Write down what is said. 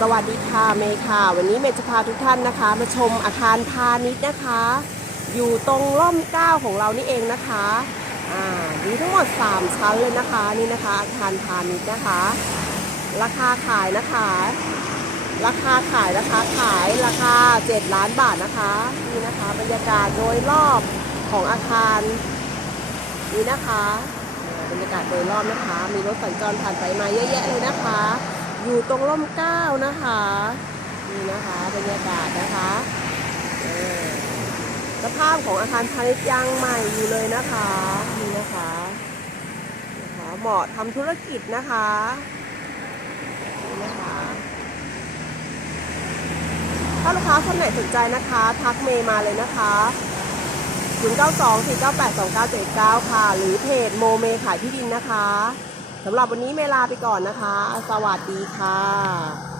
สวัสดีค่ะเมย์ค่ะ วันนี้เมย์จะพาทุกท่านนะคะ มาชมอาคารพาณิชย์นะคะ อยู่ตรงร่มเก้าของเรานี่เองนะคะอ่ามีทั้งหมด 3 ชั้นเลยนะคะนี่นะคะ อาคารพาณิชย์นะคะ ราคาขายนะคะ ราคาขายนะคะขายราคา 7 ล้านบาทนะคะนี่นะคะบรรยากาศโดยรอบของอาคารนี่นะคะบรรยากาศโดยรอบนะคะ มีรถสัญจรผ่านไปมาเยอะแยะเลยนะคะ อยู่ตรงร่มเก้านะคะนี่นะคะบรรยากาศนะคะสภาพของอาคารพาณิชย์ยังใหม่อยู่เลยนะคะนี่นะคะนะคะเหมาะทำธุรกิจนะคะนี่นะคะถ้าลูกค้าคนไหนสนใจนะคะ ทักเมย์มาเลยนะคะ092 498 2979 ค่ะ หรือเพจโมเมขายที่ดินนะคะ สำหรับวันนี้เมลาไปก่อนนะคะ สวัสดีค่ะ